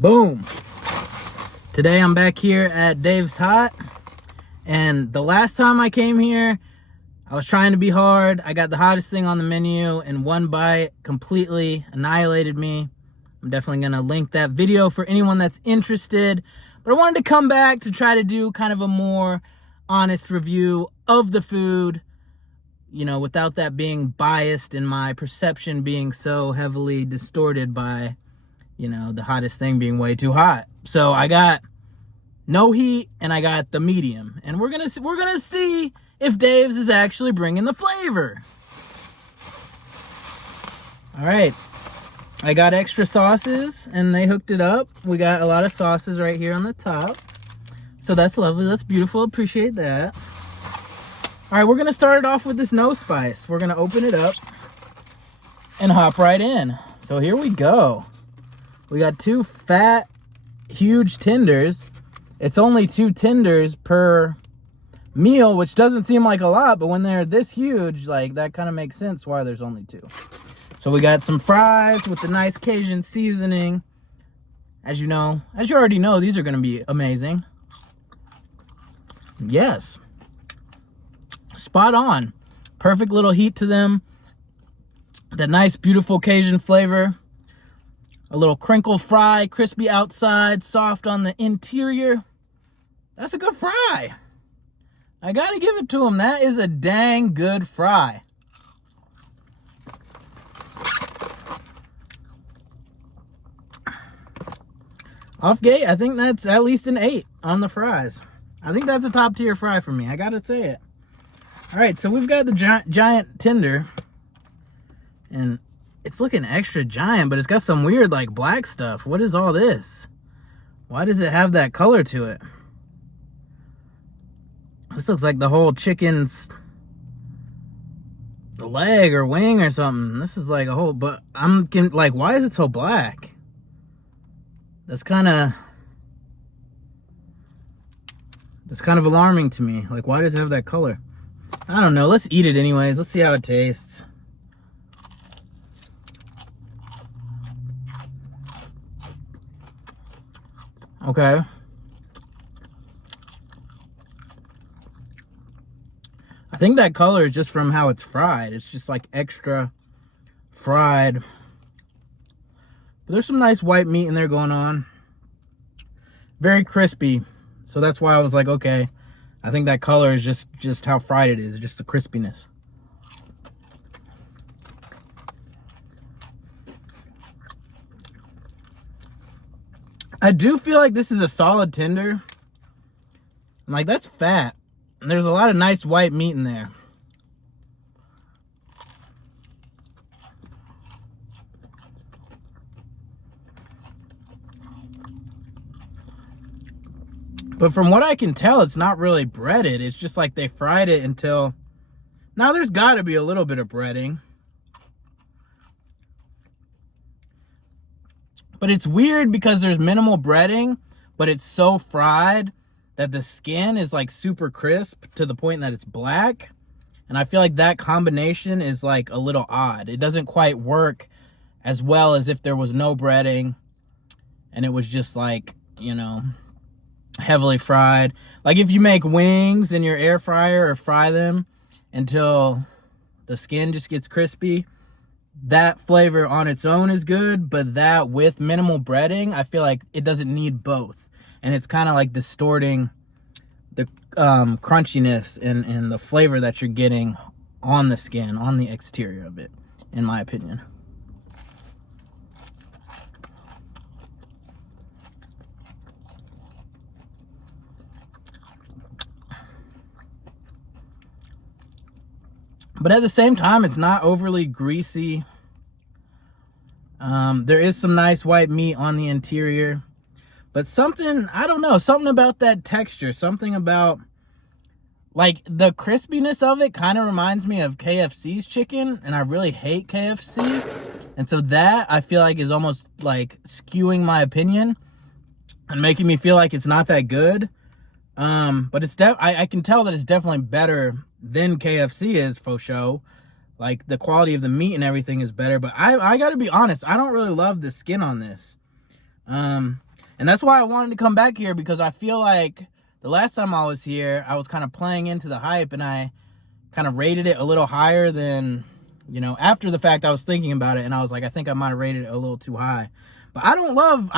Boom. Today I'm back here at Dave's Hot, and the last time I came here, I was trying to be hard. I got the hottest thing on the menu, and one bite completely annihilated me. I'm definitely gonna link that video for anyone that's interested, but I wanted to come back to try to do kind of a more honest review of the food, you know, without that being biased and my perception being so heavily distorted by, you know, the hottest thing being way too hot. So I got no heat and I got the medium, and we're gonna see if Dave's is actually bringing the flavor. All right, I got extra sauces and they hooked it up. We got a lot of sauces right here on the top, so that's lovely. That's beautiful. Appreciate that. All right, we're gonna start it off with this no spice. We're gonna open it up and hop right in. So here we go. We got two fat, huge tenders. It's only 2 tenders per meal, which doesn't seem like a lot, but when they're this huge, like, that kind of makes sense why there's only 2. So we got some fries with the nice Cajun seasoning. As you already know, these are gonna be amazing. Yes. Spot on. Perfect little heat to them. That nice, beautiful Cajun flavor. A little crinkle fry, crispy outside, soft on the interior. That's a good fry. I gotta give it to him. That is a dang good fry. Off gate, I think that's at least an 8 on the fries. I think that's a top tier fry for me. I gotta say it. All right, so we've got the giant tender, and it's looking extra giant, but it's got some weird, like, black stuff. What is all this? Why does it have that color to it? This looks like the whole chicken's leg or wing or something. This is like a whole, but I'm like, why is it so black? That's kind of alarming to me. Like, why does it have that color? I don't know. Let's eat it anyways. Let's see how it tastes. Okay. I think that color is just from how it's fried. It's just like extra fried. But there's some nice white meat in there going on. Very crispy. So that's why I was like, okay, I think that color is just how fried it is, just the crispiness. I do feel like this is a solid tender. Like, that's fat. And there's a lot of nice white meat in there. But from what I can tell, it's not really breaded. It's just like they fried it until... Now, there's got to be a little bit of breading. But it's weird because there's minimal breading, but it's so fried that the skin is like super crisp to the point that it's black. And I feel like that combination is like a little odd. It doesn't quite work as well as if there was no breading and it was just like, you know, heavily fried. Like if you make wings in your air fryer or fry them until the skin just gets crispy, that flavor on its own is good, but that with minimal breading, I feel like it doesn't need both. And it's kind of like distorting the crunchiness and the flavor that you're getting on the skin, on the exterior of it, in my opinion. But at the same time, it's not overly greasy. There is some nice white meat on the interior. But something, I don't know, something about that texture, something about, like, the crispiness of it kind of reminds me of KFC's chicken, and I really hate KFC. And so that, I feel like, is almost, like, skewing my opinion and making me feel like it's not that good. But it's I can tell that it's definitely better than KFC is, for sure. Like, the quality of the meat and everything is better. But I gotta be honest, I don't really love the skin on this. And that's why I wanted to come back here, because I feel like the last time I was here, I was kind of playing into the hype, and I kind of rated it a little higher than, you know, after the fact I was thinking about it, and I was like, I think I might have rated it a little too high. But I don't love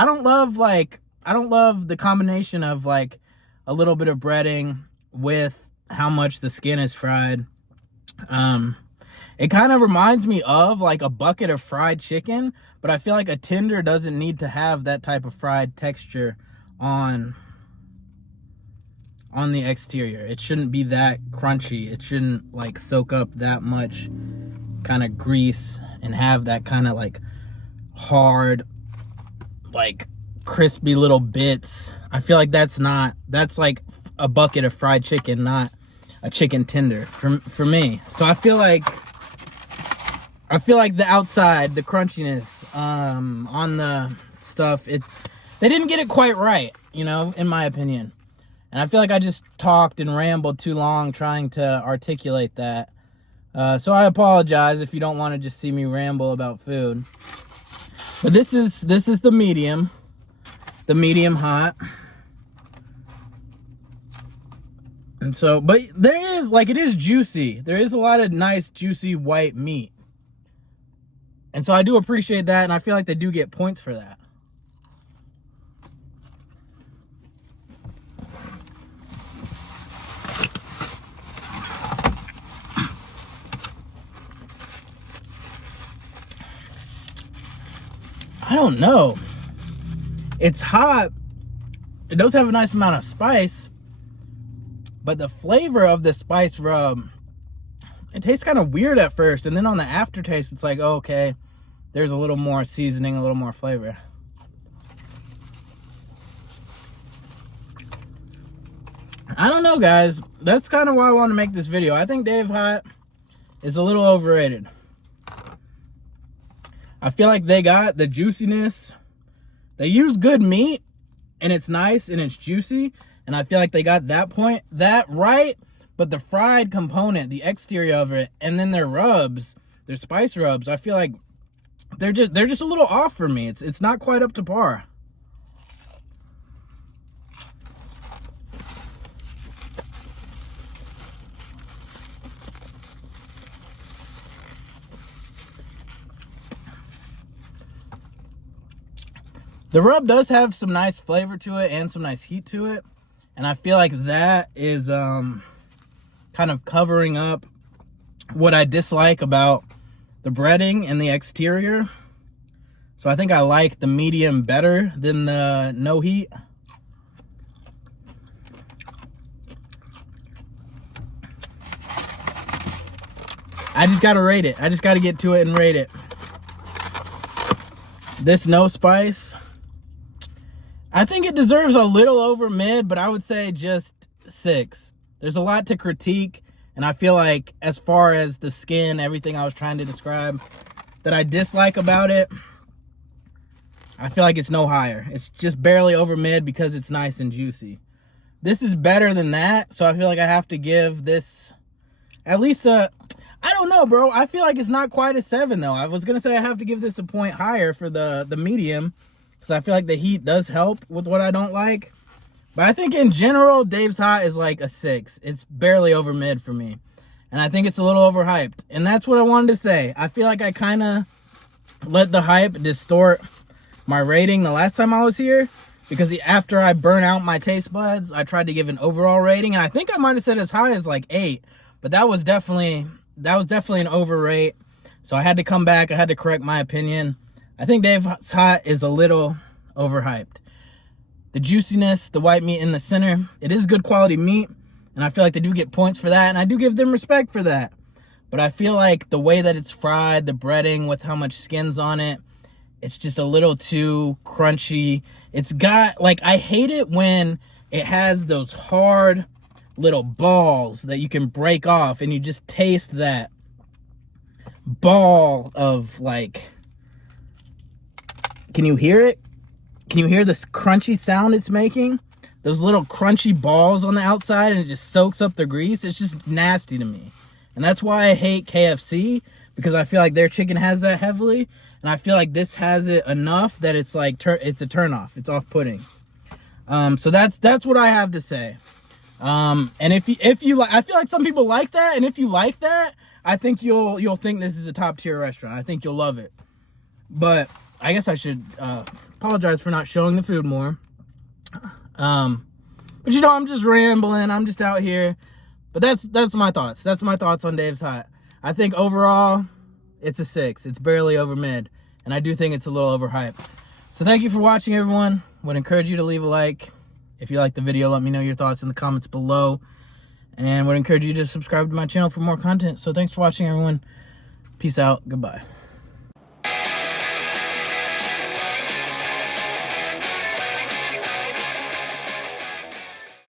the combination of like a little bit of breading with how much the skin is fried. It kind of reminds me of like a bucket of fried chicken, but I feel like a tender doesn't need to have that type of fried texture on the exterior. It shouldn't be that crunchy. It shouldn't like soak up that much kind of grease and have that kind of like hard, like crispy little bits. I feel like that's like a bucket of fried chicken, not a chicken tender for me. So I feel like the outside, the crunchiness on the stuff, they didn't get it quite right, you know, in my opinion. And I feel like I just talked and rambled too long trying to articulate that. So I apologize if you don't want to just see me ramble about food. But this is the medium hot. And so, but there is, like, it is juicy. There is a lot of nice, juicy white meat. And so I do appreciate that, and I feel like they do get points for that. I don't know. It's hot. It does have a nice amount of spice, but the flavor of the spice rub, it tastes kind of weird at first, and then on the aftertaste, it's like, oh, okay, there's a little more seasoning, a little more flavor. I don't know, guys. That's kind of why I want to make this video. I think Dave Hot is a little overrated. I feel like they got the juiciness. They use good meat, and it's nice, and it's juicy, and I feel like they got that right. But the fried component, the exterior of it, and then their rubs, their spice rubs, I feel like they're just a little off for me. It's not quite up to par. The rub does have some nice flavor to it and some nice heat to it. And I feel like that is kind of covering up what I dislike about the breading and the exterior. So I think I like the medium better than the no heat. I just gotta rate it. I just gotta get to it and rate it. This no spice, I think it deserves a little over mid, but I would say just 6. There's a lot to critique, and I feel like as far as the skin, everything I was trying to describe that I dislike about it, I feel like it's no higher. It's just barely over mid because it's nice and juicy. This is better than that, so I feel like I have to give this at least I don't know, bro. I feel like it's not quite a 7, though. I was going to say I have to give this a point higher for the medium, because I feel like the heat does help with what I don't like. But I think in general, Dave's Hot is like a 6. It's barely over mid for me. And I think it's a little overhyped. And that's what I wanted to say. I feel like I kind of let the hype distort my rating the last time I was here. Because after I burn out my taste buds, I tried to give an overall rating. And I think I might have said as high as like 8. But that was definitely an overrate. So I had to come back. I had to correct my opinion. I think Dave's Hot is a little overhyped. The juiciness, the white meat in the center, it is good quality meat, and I feel like they do get points for that, and I do give them respect for that. But I feel like the way that it's fried, the breading with how much skin's on it, it's just a little too crunchy. It's got, like, I hate it when it has those hard little balls that you can break off, and you just taste that ball of, like, can you hear it? Can you hear this crunchy sound it's making? Those little crunchy balls on the outside, and it just soaks up the grease. It's just nasty to me. And that's why I hate KFC, because I feel like their chicken has that heavily. And I feel like this has it enough that it's like it's a turnoff. It's off-putting. So that's what I have to say. And if you like, I feel like some people like that, and if you like that, I think you'll think this is a top-tier restaurant. I think you'll love it. But I guess I should apologize for not showing the food more. But you know, I'm just rambling. I'm just out here. But that's my thoughts. That's my thoughts on Dave's Hot. I think overall, it's a 6. It's barely over mid. And I do think it's a little overhyped. So thank you for watching, everyone. Would encourage you to leave a like. If you like the video, let me know your thoughts in the comments below. And would encourage you to subscribe to my channel for more content. So thanks for watching, everyone. Peace out. Goodbye.